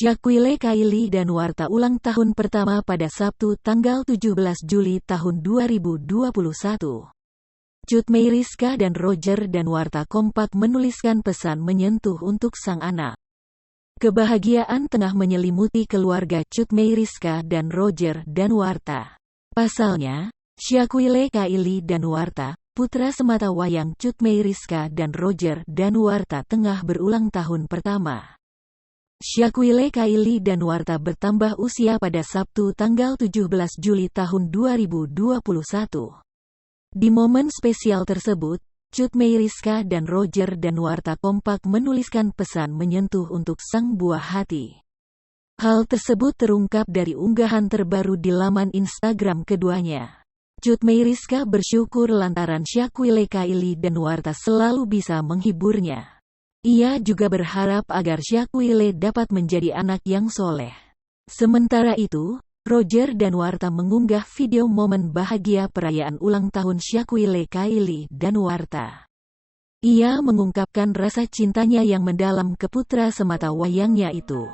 Syakwile Kylie dan Warta ulang tahun pertama pada Sabtu tanggal 17 Juli tahun 2021. Cut Meyriska dan Roger Danuarta kompak menuliskan pesan menyentuh untuk sang anak. Kebahagiaan tengah menyelimuti keluarga Cut Meyriska dan Roger Danuarta. Pasalnya, Syakwile Kylie dan Warta, putra semata wayang Cut Meyriska dan Roger Danuarta tengah berulang tahun pertama. Syakwile Kylie dan Warta bertambah usia pada Sabtu tanggal 17 Juli tahun 2021. Di momen spesial tersebut, Cut Meyriska dan Roger Danuarta kompak menuliskan pesan menyentuh untuk sang buah hati. Hal tersebut terungkap dari unggahan terbaru di laman Instagram keduanya. Cut Meyriska bersyukur lantaran Syakwile Kylie dan Warta selalu bisa menghiburnya. Ia juga berharap agar Syakwile dapat menjadi anak yang soleh. Sementara itu, Roger Danuarta mengunggah video momen bahagia perayaan ulang tahun Syakwile Kylie dan Warta. Ia mengungkapkan rasa cintanya yang mendalam ke putra semata wayangnya itu.